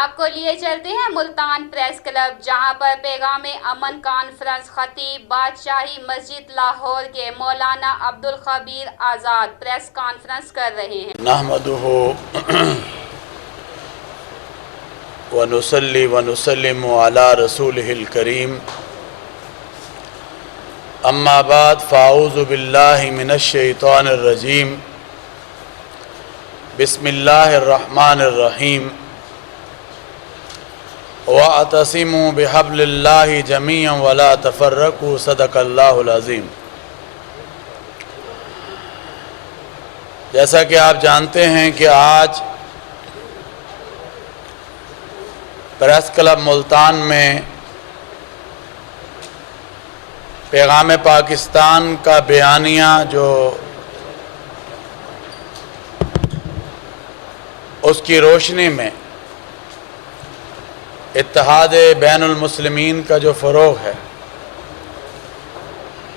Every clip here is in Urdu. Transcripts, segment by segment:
آپ کو لیے چلتے ہیں ملتان پریس کلب، جہاں پر پیغام امن کانفرنس خطیب بادشاہی مسجد لاہور کے مولانا عبدالخبیر آزاد پریس کانفرنس کر رہے ہیں۔ نحمدہ ونصلی ونسلم علی رسولہ الکریم، اما بعد فاعوذ باللہ من الشیطان الرجیم، بسم اللہ الرحمن الرحیم، وَاعْتَصِمُوا بِحَبْلِ اللَّهِ جَمِيعًا وَلَا تَفَرَّقُوا صدق اللہ العظیم۔ جیسا کہ آپ جانتے ہیں کہ آج پریس کلب ملتان میں پیغام پاکستان کا بیانیہ جو اس کی روشنی میں اتحاد بین المسلمین کا جو فروغ ہے،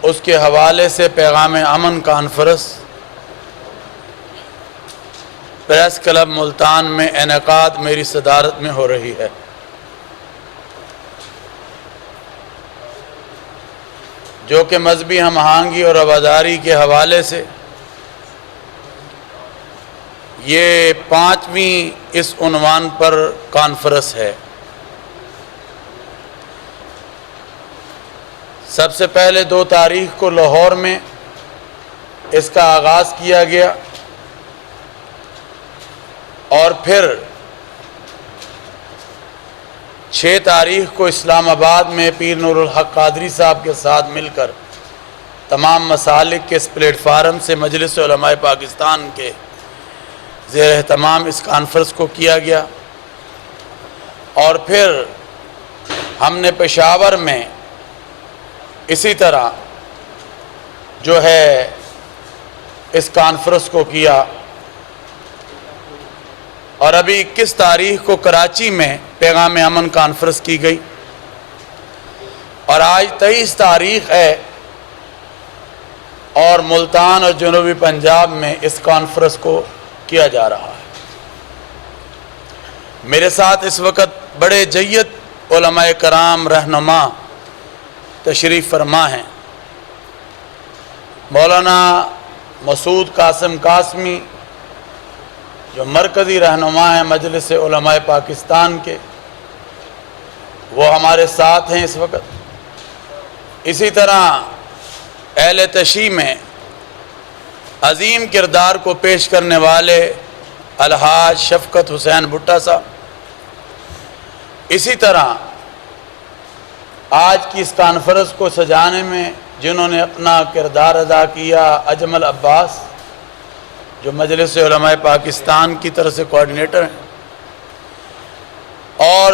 اس کے حوالے سے پیغام امن کانفرنس پریس کلب ملتان میں انعقاد میری صدارت میں ہو رہی ہے۔ جو کہ مذہبی ہم آہنگی اور رواداری کے حوالے سے یہ 5ویں اس عنوان پر کانفرنس ہے۔ سب سے پہلے 2 تاریخ کو لاہور میں اس کا آغاز کیا گیا، اور پھر 6 تاریخ کو اسلام آباد میں پیر نور الحق قادری صاحب کے ساتھ مل کر تمام مسالک کے اس پلیٹ فارم سے مجلس علماء پاکستان کے زیر اہتمام اس کانفرنس کو کیا گیا، اور پھر ہم نے پشاور میں اسی طرح جو ہے اس کانفرنس کو کیا، اور ابھی 21 تاریخ کو کراچی میں پیغام امن کانفرنس کی گئی، اور آج 23 تاریخ ہے اور ملتان اور جنوبی پنجاب میں اس کانفرنس کو کیا جا رہا ہے۔ میرے ساتھ اس وقت بڑے جید علماء کرام رہنما تشریف فرما ہیں۔ مولانا مسعود قاسم قاسمی جو مرکزی رہنما ہیں مجلس علماء پاکستان کے، وہ ہمارے ساتھ ہیں اس وقت۔ اسی طرح اہل تشیع میں عظیم کردار کو پیش کرنے والے الحاج شفقت حسین بھٹا صاحب، اسی طرح آج کی اس کانفرنس کو سجانے میں جنہوں نے اپنا کردار ادا کیا، اجمل عباس جو مجلس علماء پاکستان کی طرف سے کوارڈینیٹر ہیں، اور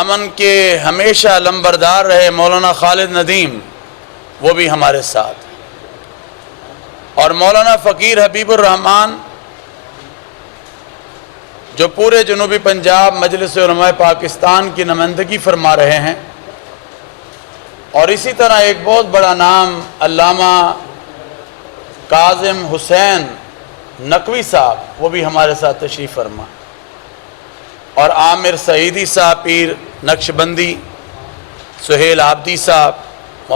امن کے ہمیشہ لمبردار رہے مولانا خالد ندیم، وہ بھی ہمارے ساتھ، اور مولانا فقیر حبیب الرحمان جو پورے جنوبی پنجاب مجلس علماء پاکستان کی نمائندگی فرما رہے ہیں، اور اسی طرح ایک بہت بڑا نام علامہ کاظم حسین نقوی صاحب، وہ بھی ہمارے ساتھ تشریف فرما، اور عامر سعیدی صاحب پیر نقشبندی، سہیل عابدی صاحب،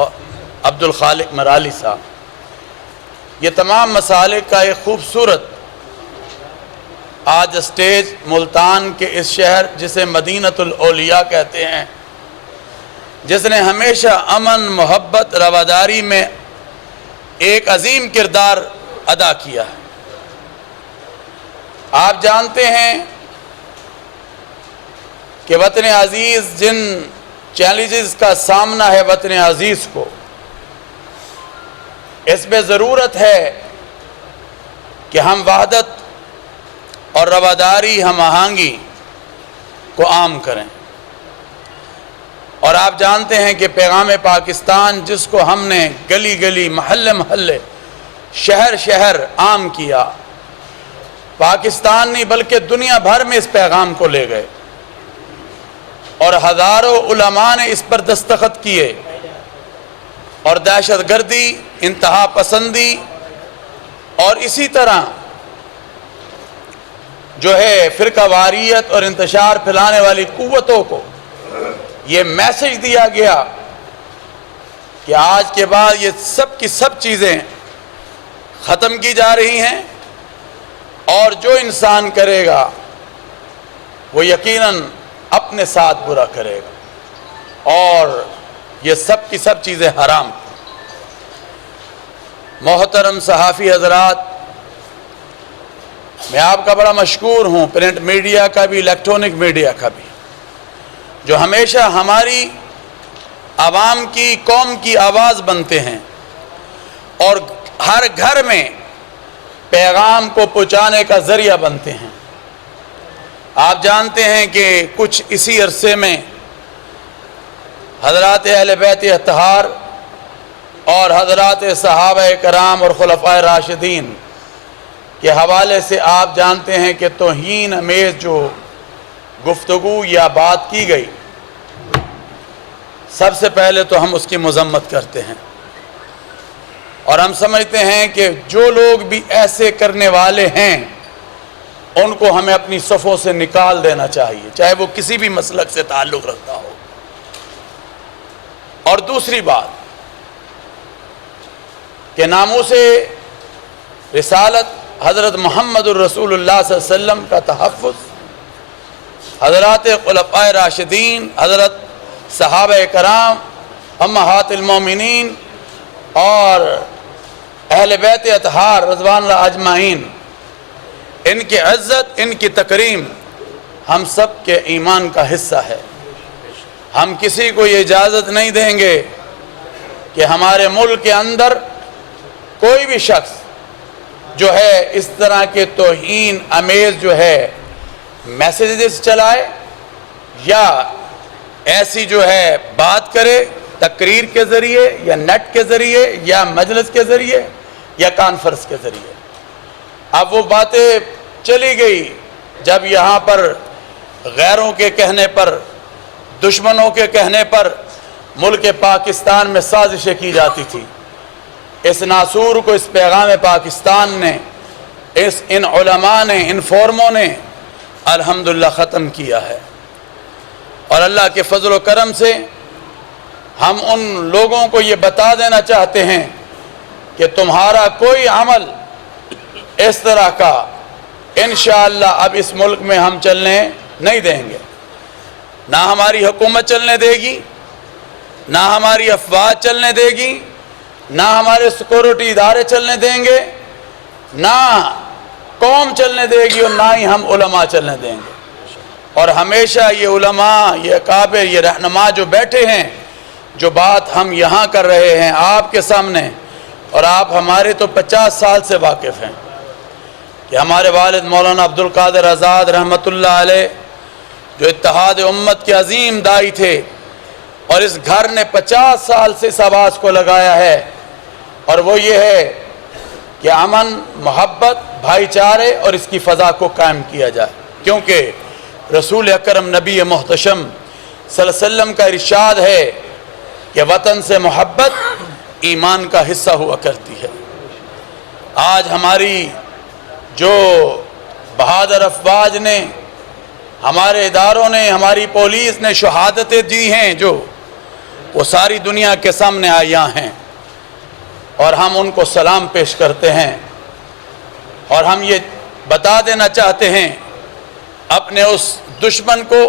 عبدالخالق مرالی صاحب، یہ تمام مسالک کا ایک خوبصورت آج اسٹیج ملتان کے اس شہر جسے مدینۃ الاولیاء کہتے ہیں، جس نے ہمیشہ امن، محبت، رواداری میں ایک عظیم کردار ادا کیا ہے۔ آپ جانتے ہیں کہ وطن عزیز جن چیلنجز کا سامنا ہے وطن عزیز کو، اس میں ضرورت ہے کہ ہم وحدت اور رواداری، ہم آہنگی کو عام کریں، اور آپ جانتے ہیں کہ پیغام پاکستان جس کو ہم نے گلی گلی، محلے محلے، شہر شہر عام کیا، پاکستان نہیں بلکہ دنیا بھر میں اس پیغام کو لے گئے، اور ہزاروں علماء نے اس پر دستخط کیے، اور دہشت گردی، انتہا پسندی، اور اسی طرح جو ہے فرقہ واریت اور انتشار پھیلانے والی قوتوں کو یہ میسج دیا گیا کہ آج کے بعد یہ سب کی سب چیزیں ختم کی جا رہی ہیں، اور جو انسان کرے گا وہ یقیناً اپنے ساتھ برا کرے گا، اور یہ سب کی سب چیزیں حرام۔ محترم صحافی حضرات، میں آپ کا بڑا مشکور ہوں، پرنٹ میڈیا کا بھی، الیکٹرونک میڈیا کا بھی، جو ہمیشہ ہماری عوام کی، قوم کی آواز بنتے ہیں اور ہر گھر میں پیغام کو پہنچانے کا ذریعہ بنتے ہیں۔ آپ جانتے ہیں کہ کچھ اسی عرصے میں حضرات اہل بیت اطہار اور حضرات صحابہ کرام اور خلفائے راشدین کے حوالے سے آپ جانتے ہیں کہ توہین امیز جو گفتگو یا بات کی گئی، سب سے پہلے تو ہم اس کی مذمت کرتے ہیں، اور ہم سمجھتے ہیں کہ جو لوگ بھی ایسے کرنے والے ہیں ان کو ہمیں اپنی صفوں سے نکال دینا چاہیے، چاہے وہ کسی بھی مسلک سے تعلق رکھتا ہو۔ اور دوسری بات کہ ناموس رسالت حضرت محمد الرسول اللہ صلی اللہ علیہ وسلم کا تحفظ، حضرات خلفائے راشدین، حضرت صحابہ کرام، امہات المومنین اور اہل بیت اطہار رضوان اللہ اجمعین، ان کی عزت، ان کی تکریم ہم سب کے ایمان کا حصہ ہے۔ ہم کسی کو یہ اجازت نہیں دیں گے کہ ہمارے ملک کے اندر کوئی بھی شخص جو ہے اس طرح کے توہین امیز جو ہے میسیجز چلائے یا ایسی جو ہے بات کرے تقریر کے ذریعے یا نیٹ کے ذریعے یا مجلس کے ذریعے یا کانفرنس کے ذریعے۔ اب وہ باتیں چلی گئی جب یہاں پر غیروں کے کہنے پر، دشمنوں کے کہنے پر ملک پاکستان میں سازشیں کی جاتی تھی۔ اس ناسور کو، اس پیغام پاکستان نے، ان علماء نے، ان فورموں نے الحمدللہ ختم کیا ہے، اور اللہ کے فضل و کرم سے ہم ان لوگوں کو یہ بتا دینا چاہتے ہیں کہ تمہارا کوئی عمل اس طرح کا انشاءاللہ اب اس ملک میں ہم چلنے نہیں دیں گے، نہ ہماری حکومت چلنے دے گی، نہ ہماری افواج چلنے دے گی، نہ ہمارے سیکورٹی ادارے چلنے دیں گے، نہ قوم چلنے دے گی، اور نہ ہی ہم علماء چلنے دیں گے۔ اور ہمیشہ یہ علماء، یہ اکابر، یہ رہنما جو بیٹھے ہیں، جو بات ہم یہاں کر رہے ہیں آپ کے سامنے، اور آپ ہمارے تو 50 سال سے واقف ہیں کہ ہمارے والد مولانا عبدالقادر آزاد رحمۃ اللہ علیہ جو اتحاد امت کے عظیم داعی تھے، اور اس گھر نے 50 سال سے اس آواز کو لگایا ہے، اور وہ یہ ہے کہ امن، محبت، بھائی چارے اور اس کی فضا کو قائم کیا جائے، کیونکہ رسول اکرم نبی محتشم صلی اللہ علیہ وسلم کا ارشاد ہے کہ وطن سے محبت ایمان کا حصہ ہوا کرتی ہے۔ آج ہماری جو بہادر افواج نے، ہمارے اداروں نے، ہماری پولیس نے شہادتیں دی ہیں، جو وہ ساری دنیا کے سامنے آئیاں ہیں، اور ہم ان کو سلام پیش کرتے ہیں، اور ہم یہ بتا دینا چاہتے ہیں اپنے اس دشمن کو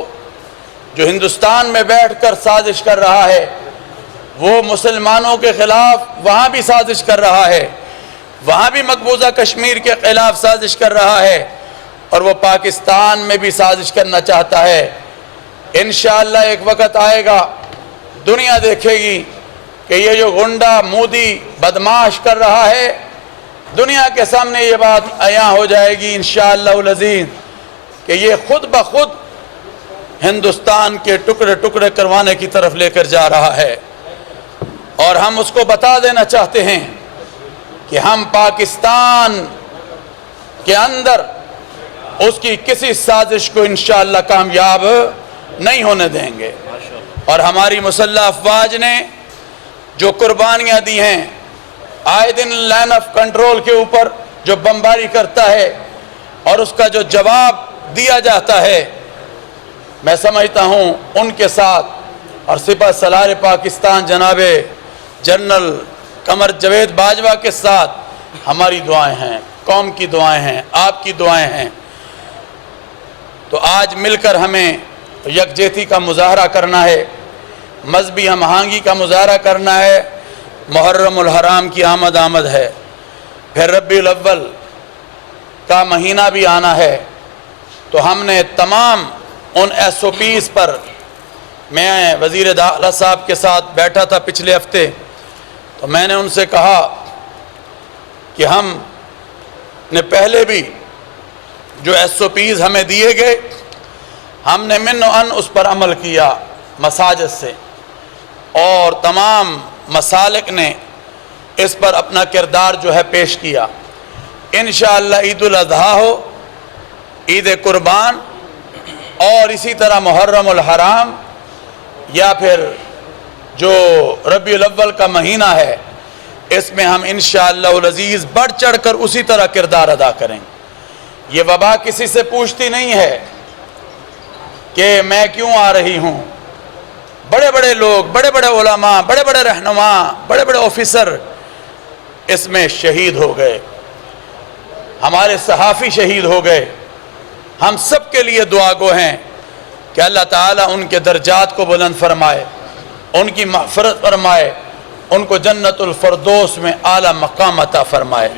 جو ہندوستان میں بیٹھ کر سازش کر رہا ہے، وہ مسلمانوں کے خلاف وہاں بھی سازش کر رہا ہے، وہاں بھی مقبوضہ کشمیر کے خلاف سازش کر رہا ہے، اور وہ پاکستان میں بھی سازش کرنا چاہتا ہے۔ انشاءاللہ ایک وقت آئے گا، دنیا دیکھے گی کہ یہ جو غنڈہ مودی بدماش کر رہا ہے، دنیا کے سامنے یہ بات عیاں ہو جائے گی انشاءاللہ العزیز کہ یہ خود بخود ہندوستان کے ٹکڑے ٹکڑے کروانے کی طرف لے کر جا رہا ہے، اور ہم اس کو بتا دینا چاہتے ہیں کہ ہم پاکستان کے اندر اس کی کسی سازش کو انشاءاللہ کامیاب نہیں ہونے دیں گے، اور ہماری مسلح افواج نے جو قربانیاں دی ہیں، آئے دن لائن آف کنٹرول کے اوپر جو بمباری کرتا ہے، اور اس کا جو جواب دیا جاتا ہے، میں سمجھتا ہوں ان کے ساتھ اور سپہ سالار پاکستان جناب جنرل قمر جاوید باجوہ کے ساتھ ہماری دعائیں ہیں، قوم کی دعائیں ہیں، آپ کی دعائیں ہیں۔ تو آج مل کر ہمیں یکجہتی کا مظاہرہ کرنا ہے، مذہبی ہم آہنگی کا مظاہرہ کرنا ہے۔ محرم الحرام کی آمد ہے، پھر ربیع الاول کا مہینہ بھی آنا ہے، تو ہم نے تمام ان SOPs پر، میں وزیر داخلہ صاحب کے ساتھ بیٹھا تھا پچھلے ہفتے، تو میں نے ان سے کہا کہ ہم نے پہلے بھی جو SOPs ہمیں دیے گئے، ہم نے من و ان اس پر عمل کیا مساجد سے، اور تمام مسالک نے اس پر اپنا کردار جو ہے پیش کیا۔ انشاءاللہ عید الاضحیٰ ہو، عید قربان، اور اسی طرح محرم الحرام، یا پھر جو ربیع الاول کا مہینہ ہے، اس میں ہم انشاءاللہ العزیز بڑھ چڑھ کر اسی طرح کردار ادا کریں۔ یہ وبا کسی سے پوچھتی نہیں ہے کہ میں کیوں آ رہی ہوں۔ بڑے بڑے لوگ، بڑے بڑے علماء، بڑے بڑے رہنما، بڑے بڑے آفیسر اس میں شہید ہو گئے، ہمارے صحافی شہید ہو گئے۔ ہم سب کے لیے دعا گو ہیں کہ اللہ تعالیٰ ان کے درجات کو بلند فرمائے، ان کی مغفرت فرمائے، ان کو جنت الفردوس میں اعلیٰ مقام عطا فرمائے۔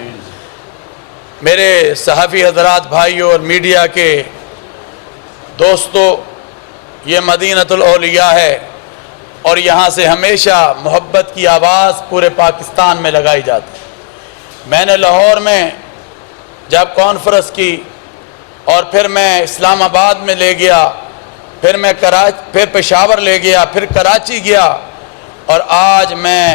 میرے صحافی حضرات، بھائیوں اور میڈیا کے دوستو، یہ مدینۃ الاولیاء ہے، اور یہاں سے ہمیشہ محبت کی آواز پورے پاکستان میں لگائی جاتی ہے۔ میں نے لاہور میں جب کانفرنس کی، اور پھر میں اسلام آباد میں لے گیا، پھر پشاور لے گیا، پھر کراچی گیا، اور آج میں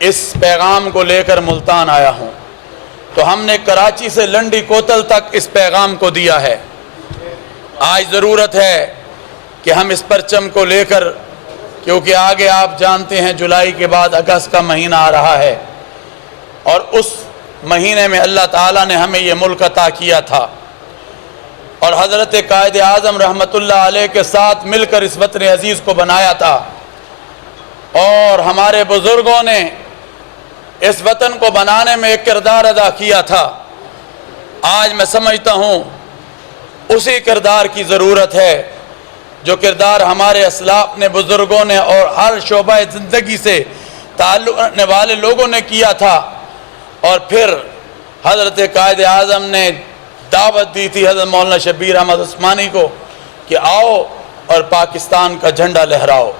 اس پیغام کو لے کر ملتان آیا ہوں۔ تو ہم نے کراچی سے لنڈی کوتل تک اس پیغام کو دیا ہے۔ آج ضرورت ہے کہ ہم اس پرچم کو لے کر، کیونکہ آگے آپ جانتے ہیں جولائی کے بعد اگست کا مہینہ آ رہا ہے، اور اس مہینے میں اللہ تعالیٰ نے ہمیں یہ ملک عطا کیا تھا، اور حضرت قائد اعظم رحمۃ اللہ علیہ کے ساتھ مل کر اس وطن عزیز کو بنایا تھا، اور ہمارے بزرگوں نے اس وطن کو بنانے میں ایک کردار ادا کیا تھا۔ آج میں سمجھتا ہوں اسی کردار کی ضرورت ہے جو کردار ہمارے اسلاف نے، بزرگوں نے، اور ہر شعبہ زندگی سے تعلق رکھنے والے لوگوں نے کیا تھا۔ اور پھر حضرت قائد اعظم نے دعوت دی تھی حضرت مولانا شبیر احمد عثمانی کو کہ آؤ اور پاکستان کا جھنڈا لہراؤ۔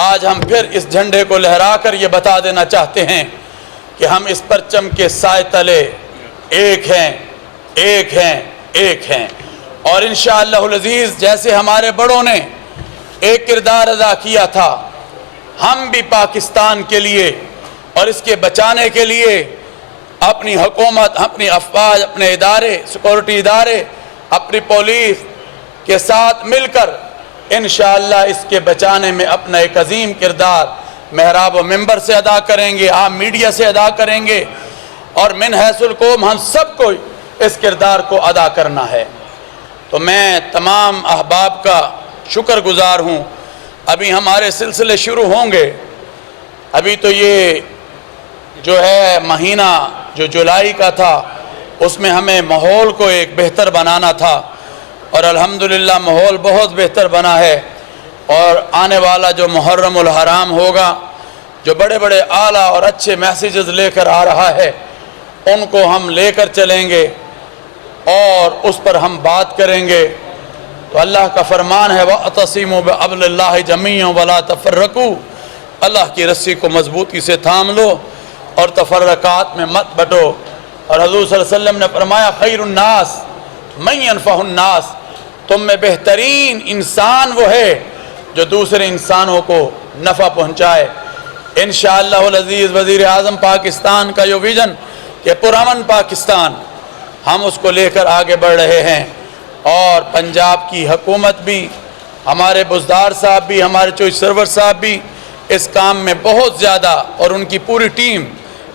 آج ہم پھر اس جھنڈے کو لہرا کر یہ بتا دینا چاہتے ہیں کہ ہم اس پرچم کے سائے تلے ایک ہیں، ایک ہیں، ایک ہیں، اور انشاءاللہ العزیز جیسے ہمارے بڑوں نے ایک کردار ادا کیا تھا، ہم بھی پاکستان کے لیے اور اس کے بچانے کے لیے اپنی حکومت، اپنی افواج، اپنے ادارے، سیکورٹی ادارے، اپنی پولیس کے ساتھ مل کر انشاءاللہ اس کے بچانے میں اپنا ایک عظیم کردار محراب و منبر سے ادا کریں گے، عام میڈیا سے ادا کریں گے، اور من حیث القوم ہم سب کو اس کردار کو ادا کرنا ہے۔ تو میں تمام احباب کا شکر گزار ہوں۔ ابھی ہمارے سلسلے شروع ہوں گے، ابھی تو یہ جو ہے مہینہ جو جولائی کا تھا، اس میں ہمیں ماحول کو ایک بہتر بنانا تھا، اور الحمدللہ ماحول بہت بہتر بنا ہے، اور آنے والا جو محرم الحرام ہوگا، جو بڑے بڑے اعلیٰ اور اچھے میسیجز لے کر آ رہا ہے، ان کو ہم لے کر چلیں گے اور اس پر ہم بات کریں گے۔ تو اللہ کا فرمان ہے وَاعْتَصِمُوا بِحَبْلِ اللَّهِ جَمِيعًا وَلَا تَفَرَّقُوا، اللہ کی رسی کو مضبوطی سے تھام لو اور تفرقات میں مت بٹو۔ اور حضور صلی اللہ علیہ وسلم نے فرمایا خیر الناس من ينفع الناس، تم میں بہترین انسان وہ ہے جو دوسرے انسانوں کو نفع پہنچائے۔ انشاءاللہ العزیز وزیر اعظم پاکستان کا جو ویژن کہ پرامن پاکستان، ہم اس کو لے کر آگے بڑھ رہے ہیں، اور پنجاب کی حکومت بھی، ہمارے بزدار صاحب بھی، ہمارے چوئی سرور صاحب بھی اس کام میں بہت زیادہ، اور ان کی پوری ٹیم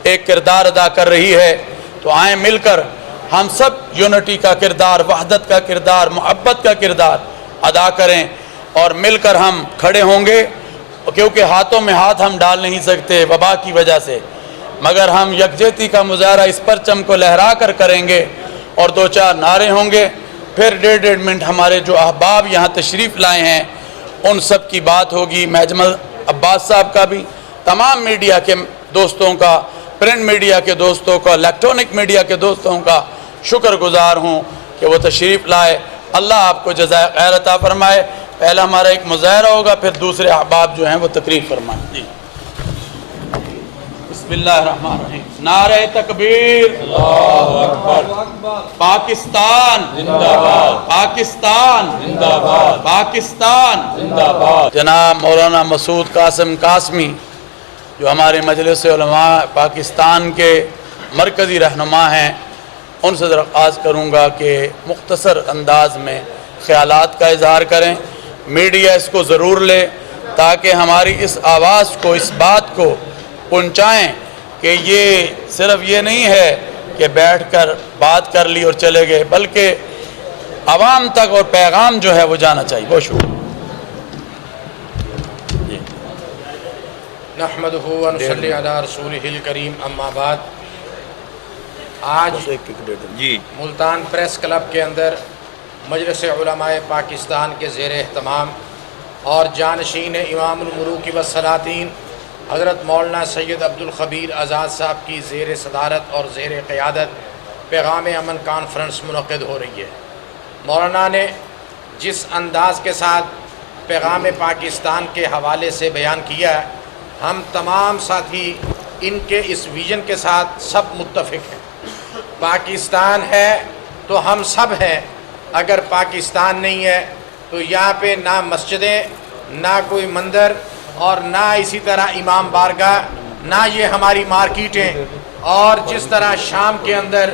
ایک کردار ادا کر رہی ہے۔ تو آئیں مل کر ہم سب یونٹی کا کردار، وحدت کا کردار، محبت کا کردار ادا کریں اور مل کر ہم کھڑے ہوں گے، کیونکہ ہاتھوں میں ہاتھ ہم ڈال نہیں سکتے وبا کی وجہ سے، مگر ہم یکجہتی کا مظاہرہ اس پرچم کو لہرا کر کریں گے اور دو چار نعرے ہوں گے، پھر 1.5 منٹ ہمارے جو احباب یہاں تشریف لائے ہیں ان سب کی بات ہوگی، محجمل عباس صاحب کا بھی، تمام میڈیا کے دوستوں کا، پرنٹ میڈیا کے دوستوں کا، الیکٹرانک میڈیا کے دوستوں کا شکر گزار ہوں کہ وہ تشریف لائے۔ اللہ آپ کو جزائے خیر عطا فرمائے۔ پہلا ہمارا ایک مظاہرہ ہوگا، پھر دوسرے احباب جو ہیں وہ تقریر فرمائیں۔ جی بسم اللہ الرحمن الرحیم۔ نعرہ تکبیر، اللہ اکبر، پاکستان زندہ باد، پاکستان زندہ باد، پاکستان زندہ باد۔ جناب مولانا مسعود قاسم قاسمی جو ہمارے مجلس علماء پاکستان کے مرکزی رہنما ہیں، ان سے درخواست کروں گا کہ مختصر انداز میں خیالات کا اظہار کریں، میڈیا اس کو ضرور لے تاکہ ہماری اس آواز کو، اس بات کو پہنچائیں کہ یہ صرف یہ نہیں ہے کہ بیٹھ کر بات کر لی اور چلے گئے، بلکہ عوام تک اور پیغام جو ہے وہ جانا چاہیے۔ بہت شکریہ۔ نحمدہ ونصلی علی رسولہ الکریم، اما بعد۔ آج ملتان پریس کلب کے اندر مجلس علماء پاکستان کے زیر اہتمام اور جانشین امام الملوک والسلاطین حضرت مولانا سید عبدالخبیر آزاد صاحب کی زیر صدارت اور زیر قیادت پیغام امن کانفرنس منعقد ہو رہی ہے۔ مولانا نے جس انداز کے ساتھ پیغام پاکستان کے حوالے سے بیان کیا ہے، ہم تمام ساتھی ان کے اس ویژن کے ساتھ سب متفق ہیں۔ پاکستان ہے تو ہم سب ہیں، اگر پاکستان نہیں ہے تو یہاں پہ نہ مسجدیں، نہ کوئی مندر اور نہ اسی طرح امام بارگاہ، نہ یہ ہماری مارکیٹیں، اور جس طرح شام کے اندر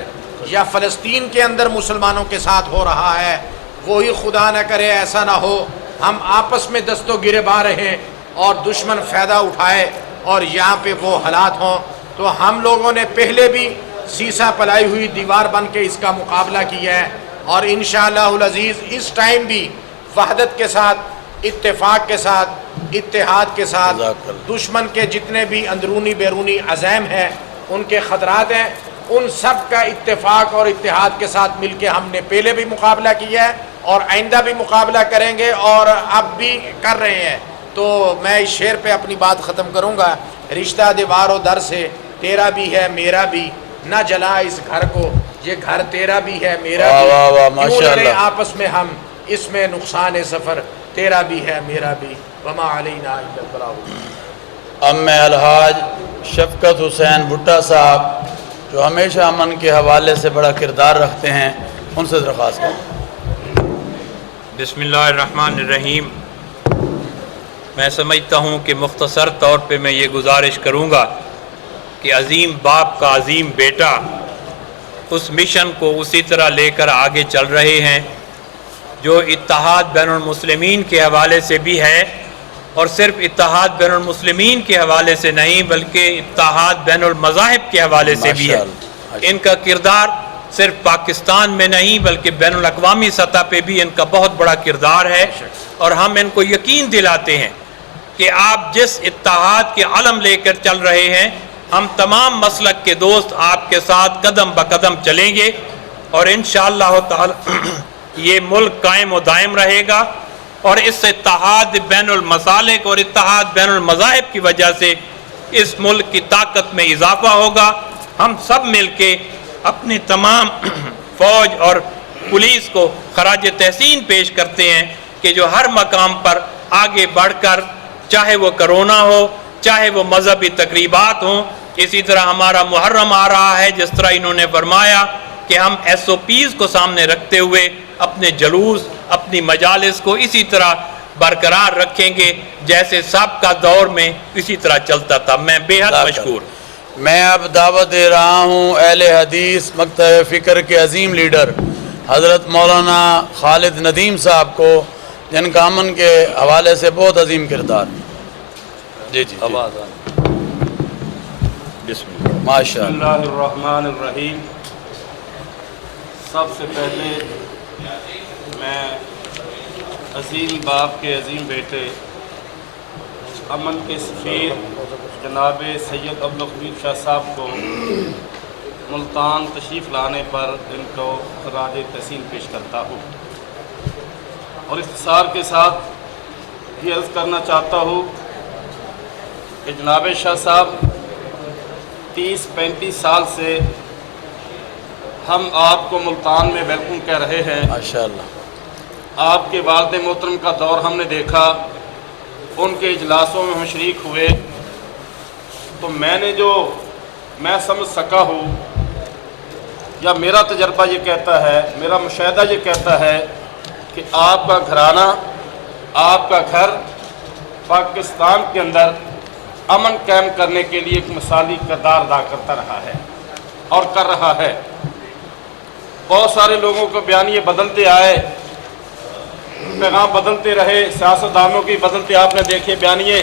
یا فلسطین کے اندر مسلمانوں کے ساتھ ہو رہا ہے، وہی خدا نہ کرے ایسا نہ ہو ہم آپس میں دست و گریباں رہیں اور دشمن فائدہ اٹھائے اور یہاں پہ وہ حالات ہوں۔ تو ہم لوگوں نے پہلے بھی سیسا پلائی ہوئی دیوار بن کے اس کا مقابلہ کیا ہے، اور انشاءاللہ العزیز اس ٹائم بھی وحدت کے ساتھ، اتفاق کے ساتھ، اتحاد کے ساتھ، دشمن کے جتنے بھی اندرونی بیرونی عزائم ہیں، ان کے خطرات ہیں، ان سب کا اتفاق اور اتحاد کے ساتھ مل کے ہم نے پہلے بھی مقابلہ کیا ہے اور آئندہ بھی مقابلہ کریں گے اور اب بھی کر رہے ہیں۔ تو میں اس شعر پہ اپنی بات ختم کروں گا۔ رشتہ دیوار و در سے تیرا بھی ہے میرا بھی، نہ جلا اس گھر کو، یہ گھر تیرا بھی ہے میرا بھی، کیوں لڑیں آپس میں ہم، اس میں نقصان سفر تیرا بھی ہے میرا بھی، وما علینا الا البلاغ۔ اب میں الحاج شفقت حسین بھٹا صاحب جو ہمیشہ امن کے حوالے سے بڑا کردار رکھتے ہیں، ان سے درخواست کروں۔ بسم اللہ الرحمن الرحیم۔ میں سمجھتا ہوں کہ مختصر طور پہ میں یہ گزارش کروں گا کہ عظیم باپ کا عظیم بیٹا اس مشن کو اسی طرح لے کر آگے چل رہے ہیں جو اتحاد بین المسلمین کے حوالے سے بھی ہے، اور صرف اتحاد بین المسلمین کے حوالے سے نہیں بلکہ اتحاد بین المذاہب کے حوالے سے بھی ہے۔ ان کا کردار صرف پاکستان میں نہیں بلکہ بین الاقوامی سطح پہ بھی ان کا بہت بڑا کردار ہے، اور ہم ان کو یقین دلاتے ہیں کہ آپ جس اتحاد کے علم لے کر چل رہے ہیں، ہم تمام مسلک کے دوست آپ کے ساتھ قدم بقدم چلیں گے، اور انشاءاللہ تعالی یہ ملک قائم و دائم رہے گا، اور اس اتحاد بین المسالک اور اتحاد بین المذاہب کی وجہ سے اس ملک کی طاقت میں اضافہ ہوگا۔ ہم سب مل کے اپنے تمام فوج اور پولیس کو خراج تحسین پیش کرتے ہیں کہ جو ہر مقام پر آگے بڑھ کر، چاہے وہ کرونا ہو، چاہے وہ مذہبی تقریبات ہوں، اسی طرح ہمارا محرم آ رہا ہے، جس طرح انہوں نے فرمایا کہ ہم SOPs کو سامنے رکھتے ہوئے اپنے جلوس، اپنی مجالس کو اسی طرح برقرار رکھیں گے جیسے سابقہ دور میں اسی طرح چلتا تھا۔ میں بے حد مشکور۔ میں اب دعوت دے رہا ہوں اہل حدیث مکتب فکر کے عظیم لیڈر حضرت مولانا خالد ندیم صاحب کو، جن کا امن کے حوالے سے بہت عظیم کردار۔ جی جی بسم اللہ ماشاء اللہ۔ اللہ الرحمن الرحیم۔ سب سے پہلے میں عظیم باپ کے عظیم بیٹے امن کے سفیر جناب سید عبدالخبیر شاہ صاحب کو ملتان تشریف لانے پر ان کو خراج تحسین پیش کرتا ہوں، اور اختصار کے ساتھ یہ عرض کرنا چاہتا ہوں کہ جناب شاہ صاحب 30-35 سال سے ہم آپ کو ملتان میں ویلکم کہہ رہے ہیں۔ ماشاءاللہ۔ آپ کے والد محترم کا دور ہم نے دیکھا، ان کے اجلاسوں میں ہم شریک ہوئے، تو میں سمجھ سکا ہوں، یا میرا تجربہ یہ کہتا ہے، میرا مشاہدہ یہ کہتا ہے کہ آپ کا گھرانہ، آپ کا گھر پاکستان کے اندر امن قائم کرنے کے لیے ایک مثالی کردار ادا کرتا رہا ہے اور کر رہا ہے۔ بہت سارے لوگوں کو بیانیے بدلتے آئے، پیغام بدلتے رہے، سیاستدانوں کی بدلتے آپ نے دیکھے بیانیے،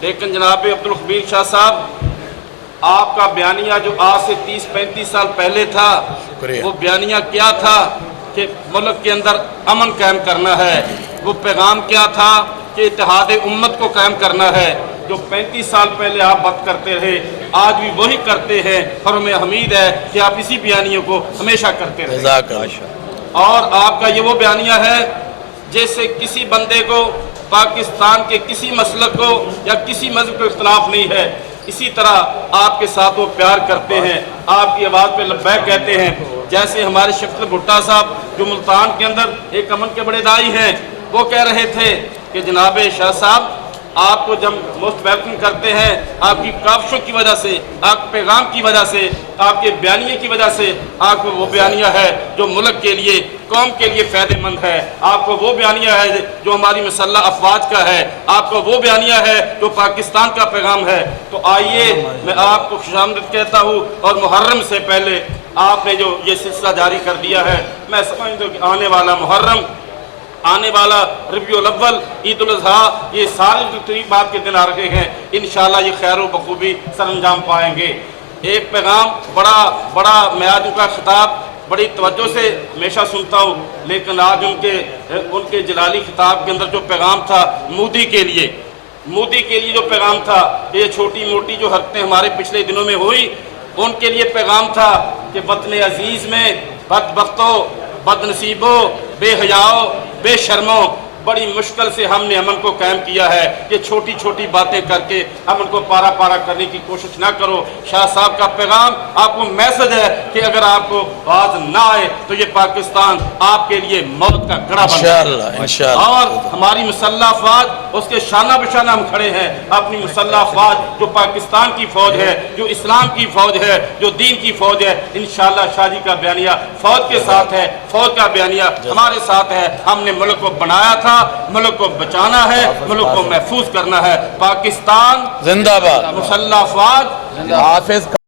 لیکن جناب عبدالخبیر شاہ صاحب، آپ کا بیانیہ جو آج سے 30-35 سال پہلے تھا، وہ بیانیہ کیا تھا کہ ملک کے اندر امن قائم کرنا ہے، وہ پیغام کیا تھا کہ اتحاد امت کو قائم کرنا ہے۔ جو 35 سال پہلے آپ بات کرتے رہے، آج بھی وہی کرتے ہیں، اور ہمیں امید ہے کہ آپ اسی بیانیوں کو ہمیشہ کرتے رہیں۔ جزاک اللہ۔ اور آپ کا یہ وہ بیانیہ ہے جیسے کسی بندے کو پاکستان کے کسی مسلک کو یا کسی مذہب کو اختلاف نہیں ہے، اسی طرح آپ کے ساتھ وہ پیار کرتے ہیں، آپ کی آواز پہ لبیک کہتے ہیں۔ جیسے ہمارے شفقت بھٹا صاحب جو ملتان کے اندر ایک امن کے بڑے دائی ہیں، وہ کہہ رہے تھے کہ جناب شاہ صاحب، آپ کو جب موسٹ ویلکم کرتے ہیں، آپ کی کاوشوں کی وجہ سے، آپ کے پیغام کی وجہ سے، آپ کے بیانیے کی وجہ سے، آپ کو وہ بیانیہ ہے جو ملک کے لیے، قوم کے لیے فائدہ مند ہے، آپ کو وہ بیانیہ ہے جو ہماری مسلح افواج کا ہے، آپ کو وہ بیانیہ ہے جو پاکستان کا پیغام ہے۔ تو آئیے میں آپ کو خوش آمدید کہتا ہوں، اور محرم سے پہلے آپ نے جو یہ سلسلہ جاری کر دیا ہے، میں سمجھتا ہوں کہ آنے والا محرم، آنے والا ربیع الاول، عید الاضحیٰ، یہ سارے جو تقریبات کے دن آ رہے ہیں، انشاءاللہ یہ خیر و بخوبی سر انجام پائیں گے۔ ایک پیغام بڑا میں آج ان کا خطاب بڑی توجہ سے ہمیشہ سنتا ہوں، لیکن آج ان کے جلالی خطاب کے اندر جو پیغام تھا مودی کے لیے جو پیغام تھا، یہ چھوٹی موٹی جو حرکتیں ہمارے پچھلے دنوں میں ہوئی، ان کے لیے پیغام تھا کہ وطن عزیز میں بدبختوں، بد نصیبوں، بے حیاؤں، بے شرموں، بڑی مشکل سے ہم نے امن کو قائم کیا ہے۔ یہ چھوٹی چھوٹی باتیں کر کے امن کو پارا پارا کرنے کی کوشش نہ کرو۔ شاہ صاحب کا پیغام آپ کو میسج ہے کہ اگر آپ کو باز نہ آئے تو یہ پاکستان آپ کے لیے موت کا گڑھا بن جائے گا۔ انشاءاللہ۔ اور ہماری مسلح افواج، اس کے شانہ بشانہ ہم کھڑے ہیں، اپنی مسلح افواج جو پاکستان کی فوج ہے، جو اسلام کی فوج ہے، جو دین کی فوج ہے، انشاءاللہ شاہ جی کا بیانیہ فوج کے ساتھ ہے، فوج کا بیانیہ ہمارے ساتھ ہے۔ ہم نے ملک کو بنایا تھا، ملک کو بچانا ہے، ملک کو محفوظ کرنا ہے۔ پاکستان زندہ باد، مسلح افواج حافظ۔